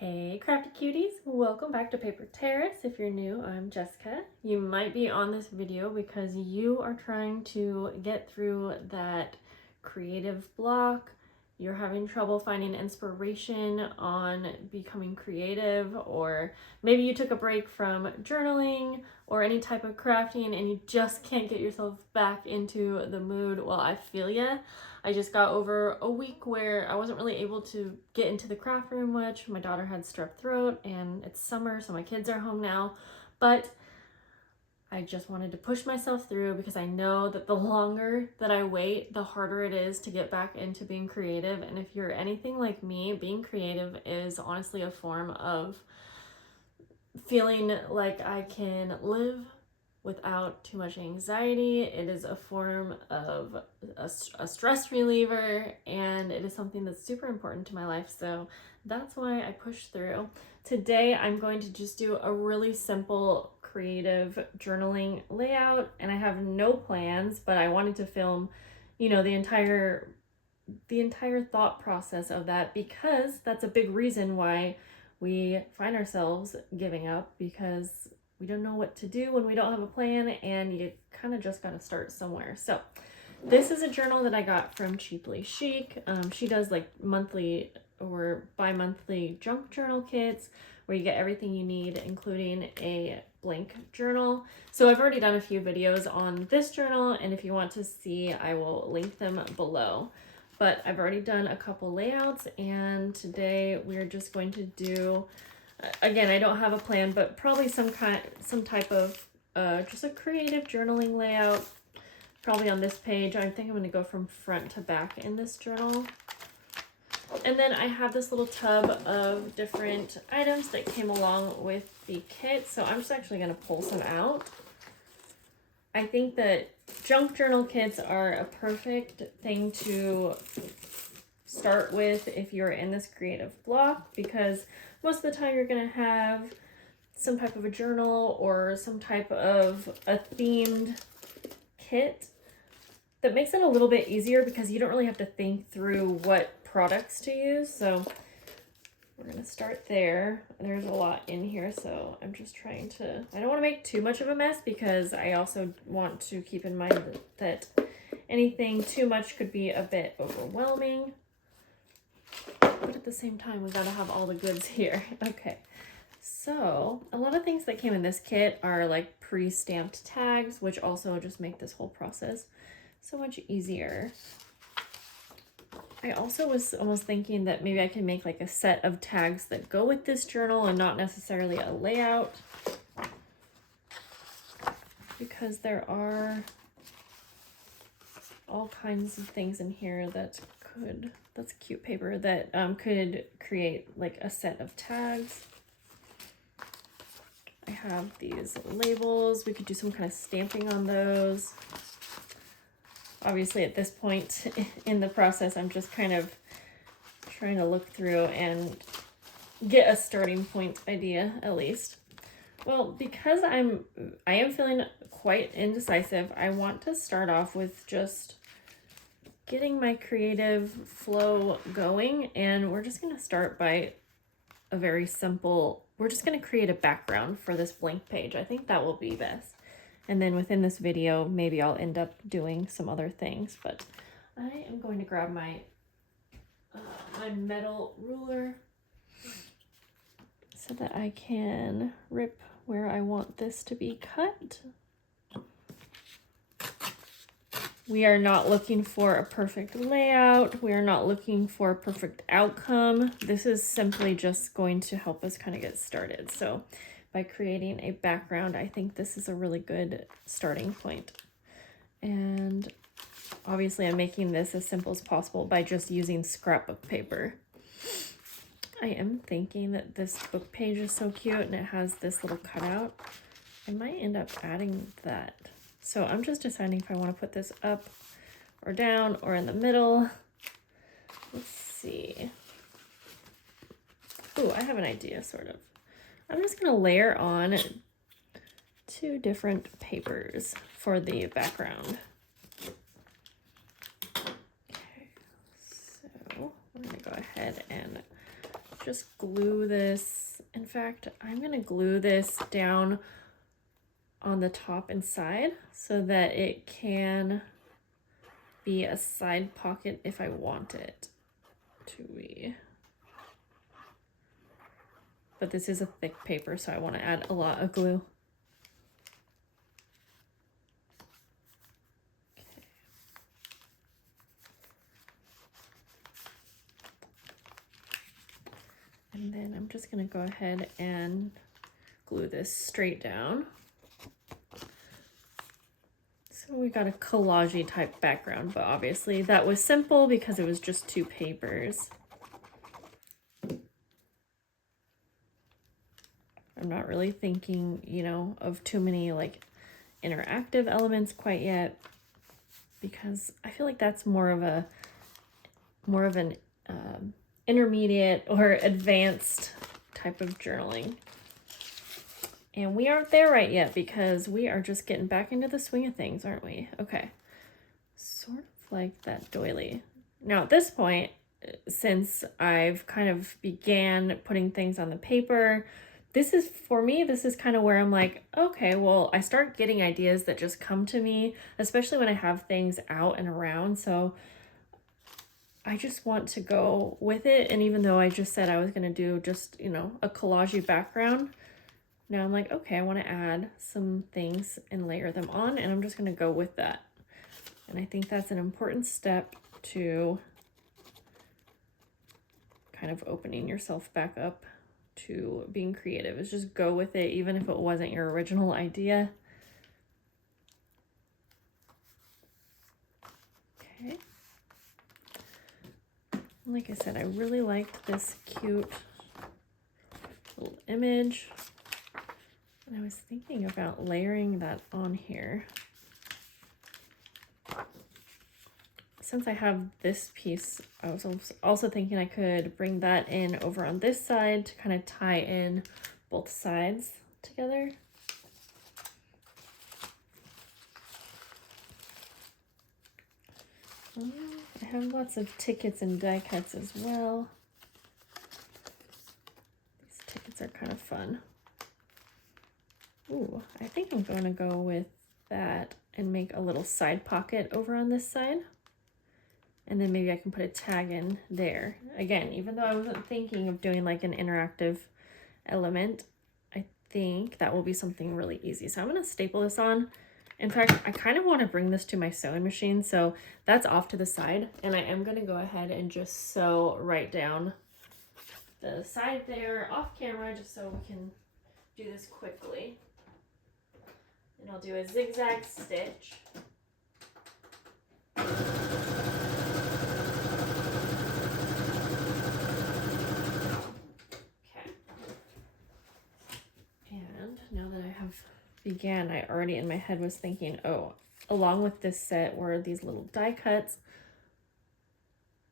Hey crafty cuties, welcome back to Paper Terrace. If you're new, I'm Jessica. You might be on this video because you are trying to get through that creative block. You're having trouble finding inspiration on becoming creative, or maybe you took a break from journaling or any type of crafting and you just can't get yourself back into the mood. Well, I feel ya. I just got over a week where I wasn't really able to get into the craft room much. My daughter had strep throat and it's summer, so my kids are home now. But I just wanted to push myself through because I know that the longer that I wait, the harder it is to get back into being creative. And if you're anything like me, being creative is honestly a form of feeling like I can live without too much anxiety. It is a form of a stress reliever, and it is something that's super important to my life. So that's why I push through. Today, I'm going to just do a really simple creative journaling layout, and I have no plans, but I wanted to film, the entire thought process of that, because that's a big reason why we find ourselves giving up, because we don't know what to do when we don't have a plan, and you kind of just got to start somewhere. So this is a journal that I got from Cheaply Chic. She does like monthly or bi-monthly junk journal kits where you get everything you need, including a blank journal. So I've already done a few videos on this journal, and if you want to see, I will link them below. But I've already done a couple layouts, and today we're just going to do, again, I don't have a plan, but probably some type of just a creative journaling layout, probably on this page. I think I'm going to go from front to back in this journal. And then I have this little tub of different items that came along with the kit, so I'm just actually going to pull some out. I think that junk journal kits are a perfect thing to start with if you're in this creative block, because most of the time you're going to have some type of a journal or some type of a themed kit that makes it a little bit easier because you don't really have to think through what products to use. So we're going to start there. There's a lot in here, so I'm just trying to, I don't want to make too much of a mess because I also want to keep in mind that anything too much could be a bit overwhelming. But at the same time, we got to have all the goods here. Okay, so a lot of things that came in this kit are like pre-stamped tags, which also just make this whole process so much easier. I also was almost thinking that maybe I can make like a set of tags that go with this journal and not necessarily a layout, because there are all kinds of things in here that could, that's cute paper, that could create like a set of tags. I have these labels. We could do some kind of stamping on those. Obviously, at this point in the process, I'm just kind of trying to look through and get a starting point idea, at least. Well, because I am feeling quite indecisive, I want to start off with just getting my creative flow going, and we're just going to start by a very simple, we're just going to create a background for this blank page. I think that will be best. And then within this video, maybe I'll end up doing some other things, but I am going to grab my my metal ruler so that I can rip where I want this to be cut. We are not looking for a perfect layout. We are not looking for a perfect outcome. This is simply just going to help us kind of get started. So by creating a background, I think this is a really good starting point. And obviously I'm making this as simple as possible by just using scrapbook paper. I am thinking that this book page is so cute and it has this little cutout. I might end up adding that. So I'm just deciding if I want to put this up or down or in the middle. Let's see. Ooh, I have an idea, sort of. I'm just going to layer on 2 different papers for the background. Okay, so I'm going to go ahead and just glue this. In fact, I'm gonna glue this down on the top and side so that it can be a side pocket if I want it to be. But this is a thick paper, so I want to add a lot of glue. Okay. And then I'm just going to go ahead and glue this straight down. So we got a collage-y type background, but obviously that was simple because it was just 2 papers. I'm not really thinking, you know, of too many like interactive elements quite yet, because I feel like that's more of an intermediate or advanced type of journaling. And we aren't there right yet because we are just getting back into the swing of things, aren't we? Okay, sort of like that doily. Now at this point, since I've kind of began putting things on the paper, this is, for me, this is kind of where I'm like, okay, well, I start getting ideas that just come to me, especially when I have things out and around. So I just want to go with it. And even though I just said I was going to do just, you know, a collage background, now I'm like, okay, I want to add some things and layer them on, and I'm just going to go with that. And I think that's an important step to kind of opening yourself back up to being creative, is just go with it, even if it wasn't your original idea. Okay. Like I said, I really liked this cute little image, and I was thinking about layering that on here. Since I have this piece, I was also thinking I could bring that in over on this side to kind of tie in both sides together. I have lots of tickets and die cuts as well. These tickets are kind of fun. Ooh, I think I'm going to go with that and make a little side pocket over on this side. And then maybe I can put a tag in there. Again, even though I wasn't thinking of doing like an interactive element, I think that will be something really easy. So I'm going to staple this on. In fact, I kind of want to bring this to my sewing machine, so that's off to the side. And I am going to go ahead and just sew right down the side there off camera, just so we can do this quickly. And I'll do a zigzag stitch. Now that I have began, I already in my head was thinking, oh, along with this set were these little die cuts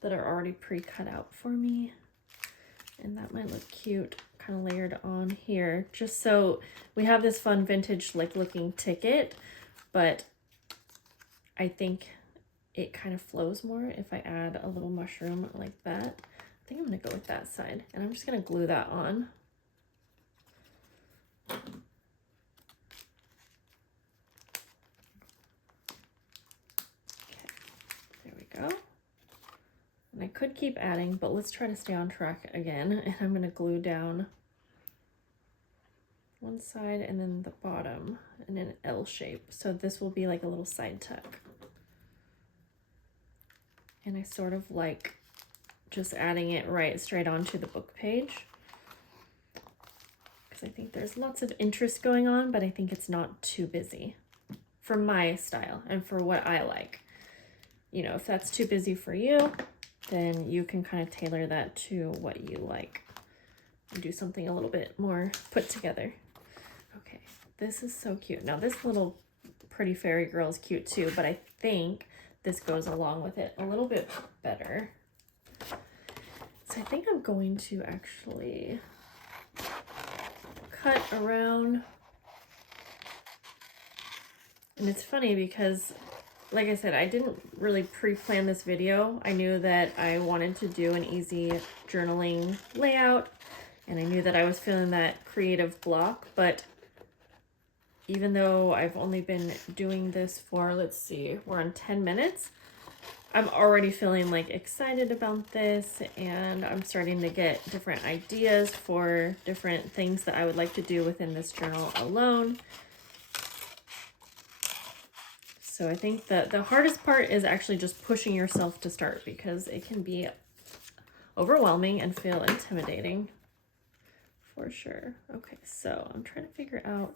that are already pre-cut out for me. And that might look cute, kind of layered on here, just so we have this fun vintage like looking ticket, but I think it kind of flows more if I add a little mushroom like that. I think I'm gonna go with that side, and I'm just gonna glue that on. And I could keep adding, but let's try to stay on track again. And I'm going to glue down one side and then the bottom in an L shape. So this will be like a little side tuck. And I sort of like just adding it right straight onto the book page, because I think there's lots of interest going on, but I think it's not too busy for my style and for what I like. You know, if that's too busy for you, then you can kind of tailor that to what you like and do something a little bit more put together. Okay, this is so cute. Now this little pretty fairy girl is cute too, but I think this goes along with it a little bit better. So I think I'm going to actually cut around. And it's funny because like I said, I didn't really pre-plan this video. I knew that I wanted to do an easy journaling layout, and I knew that I was feeling that creative block, but even though I've only been doing this for, let's see, we're on 10 minutes, I'm already feeling like excited about this, and I'm starting to get different ideas for different things that I would like to do within this journal alone. So I think that the hardest part is actually just pushing yourself to start, because it can be overwhelming and feel intimidating for sure. Okay, so I'm trying to figure out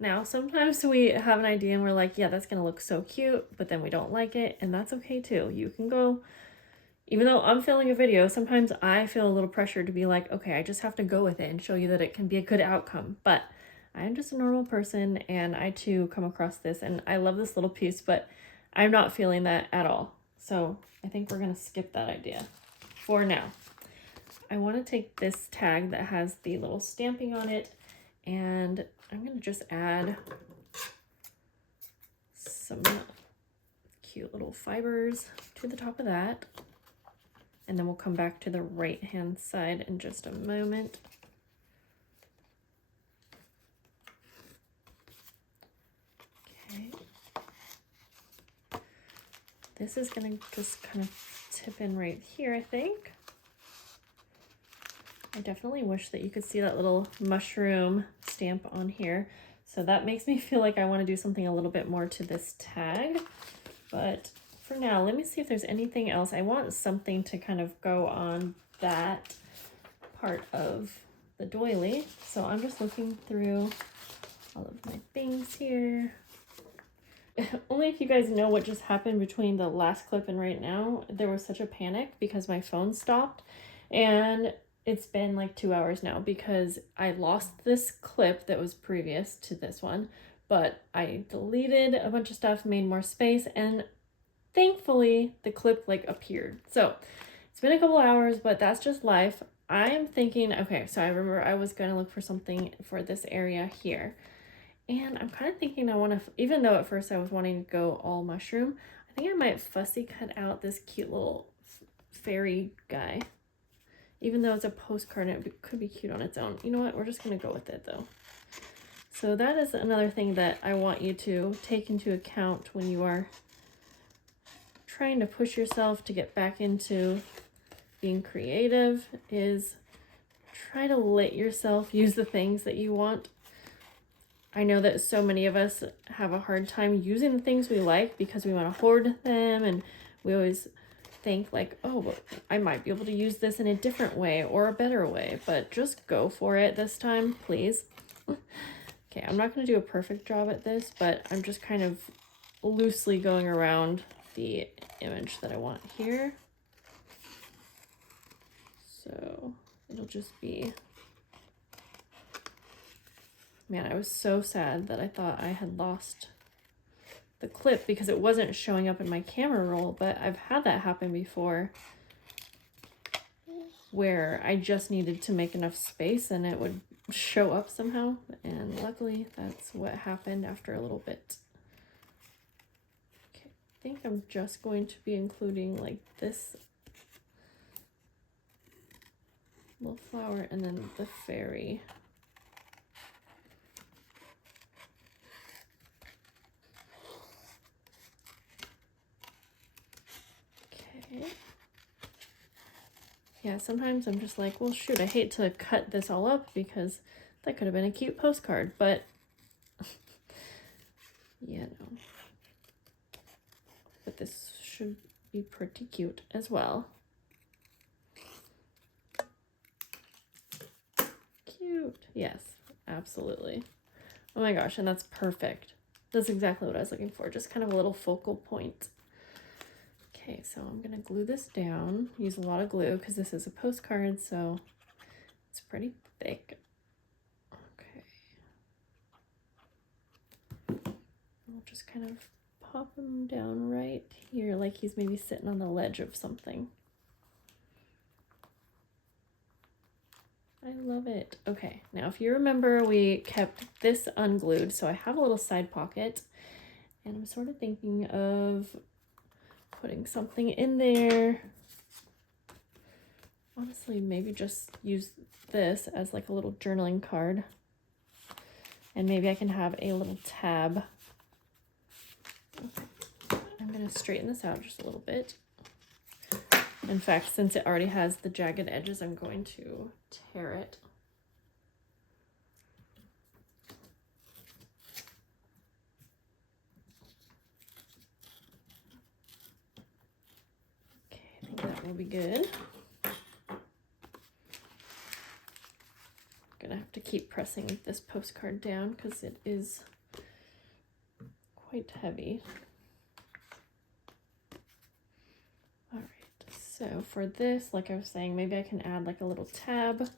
now. Sometimes we have an idea and we're like, yeah, that's gonna look so cute, but then we don't like it, and that's okay too. You can go, even though I'm filming a video, sometimes I feel a little pressure to be like, okay, I just have to go with it and show you that it can be a good outcome. But I'm just a normal person, and I too come across this, and I love this little piece, but I'm not feeling that at all. So I think we're gonna skip that idea for now. I want to take this tag that has the little stamping on it, and I'm gonna just add some cute little fibers to the top of that, and then we'll come back to the right hand side in just a moment. Okay. This is gonna just kind of tip in right here, I think. I definitely wish that you could see that little mushroom stamp on here. So that makes me feel like I want to do something a little bit more to this tag. But for now, let me see if there's anything else. I want something to kind of go on that part of the doily. So I'm just looking through all of my things here. Only if you guys know what just happened between the last clip and right now, there was such a panic because my phone stopped, and it's been like 2 hours now because I lost this clip that was previous to this one, but I deleted a bunch of stuff, made more space, and thankfully the clip like appeared. So it's been a couple hours, but that's just life. I'm thinking, okay, so I remember I was going to look for something for this area here. And I'm kind of thinking I want to, even though at first I was wanting to go all mushroom, I think I might fussy cut out this cute little fairy guy. Even though it's a postcard, it could be cute on its own. You know what? We're just going to go with it though. So that is another thing that I want you to take into account when you are trying to push yourself to get back into being creative, is try to let yourself use the things that you want. I know that so many of us have a hard time using the things we like because we want to hoard them, and we always think like, oh, well, I might be able to use this in a different way or a better way, but just go for it this time, please. Okay, I'm not going to do a perfect job at this, but I'm just kind of loosely going around the image that I want here. So it'll just be, man, I was so sad that I thought I had lost the clip because it wasn't showing up in my camera roll, but I've had that happen before where I just needed to make enough space and it would show up somehow, and luckily that's what happened after a little bit. Okay, I think I'm just going to be including like this little flower and then the fairy. Okay. Yeah, sometimes I'm just like, well, shoot, I hate to cut this all up because that could have been a cute postcard, but yeah, no. But this should be pretty cute as well. Cute. Yes, absolutely. Oh my gosh, and that's perfect. That's exactly what I was looking for, just kind of a little focal point. Okay, so I'm gonna glue this down, use a lot of glue because this is a postcard, so it's pretty thick. Okay. I'll just kind of pop him down right here like he's maybe sitting on the ledge of something. I love it. Okay, now if you remember, we kept this unglued, so I have a little side pocket, And I'm sort of thinking of putting something in there. Honestly, maybe just use this as like a little journaling card. And maybe I can have a little tab. Okay. I'm going to straighten this out just a little bit. In fact, since it already has the jagged edges, I'm going to tear it. Okay, I think that will be good. Gonna have to keep pressing this postcard down because it is quite heavy. All right, so for this, like I was saying, maybe I can add like a little tab.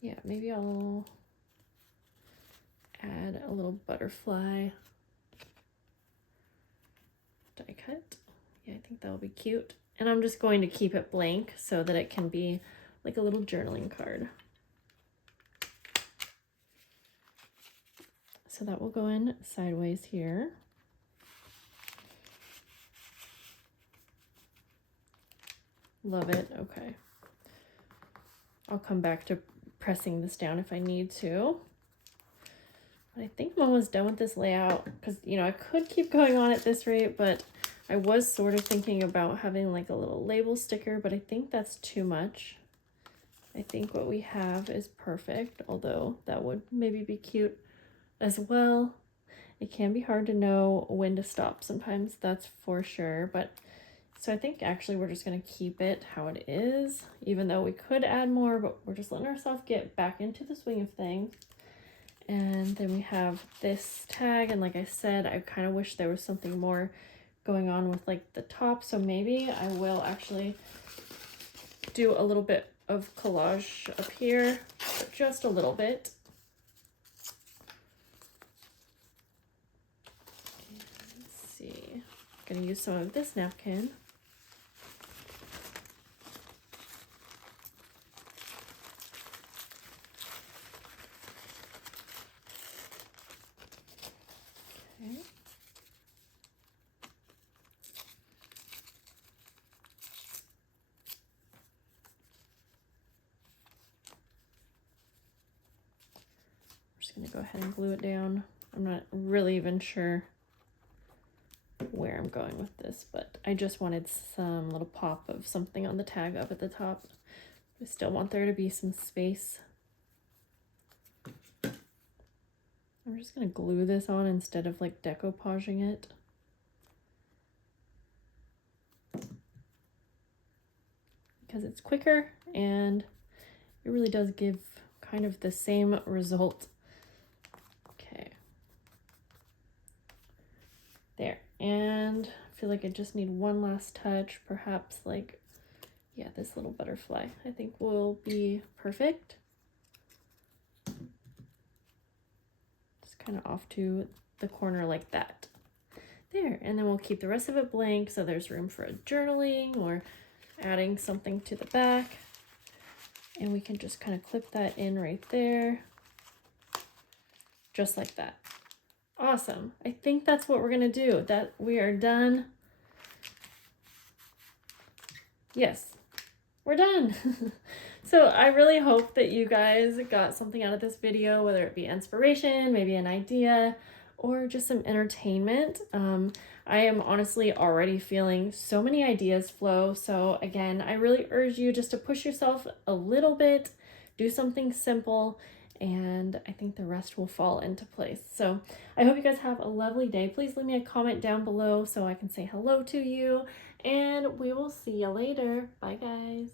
Yeah, maybe I'll add a little butterfly die cut. Yeah, I think that'll be cute. And I'm just going to keep it blank so that it can be like a little journaling card. So that will go in sideways here. Love it. Okay. I'll come back to pressing this down if I need to. But I think I'm almost done with this layout because, you know, I could keep going on at this rate, but I was sort of thinking about having like a little label sticker, but I think that's too much. I think what we have is perfect, although that would maybe be cute as well. It can be hard to know when to stop sometimes, that's for sure. But so I think actually we're just going to keep it how it is, even though we could add more, but we're just letting ourselves get back into the swing of things. And then we have this tag, and like I said, I kind of wish there was something more going on with like the top, so maybe I will actually do a little bit of collage up here, but just a little bit. Let's see, I'm gonna use some of this napkin. Okay. I'm just gonna go ahead and glue it down. I'm not really even sure where I'm going with this, but I just wanted some little pop of something on the tag up at the top. I still want there to be some space. I'm just gonna glue this on instead of like decoupaging it. Because it's quicker and it really does give kind of the same result. Okay. There. And I feel like I just need one last touch, perhaps like, yeah, this little butterfly I think will be perfect. Just kind of off to the corner like that. There, and then we'll keep the rest of it blank so there's room for a journaling or adding something to the back. And we can just kind of clip that in right there. Just like that. Awesome. I think that's what we're gonna do. That we are done. Yes, we're done. So I really hope that you guys got something out of this video, whether it be inspiration, maybe an idea, or just some entertainment. I am honestly already feeling so many ideas flow. So again, I really urge you just to push yourself a little bit, do something simple, and I think the rest will fall into place. So I hope you guys have a lovely day. Please leave me a comment down below so I can say hello to you, and we will see you later. Bye guys.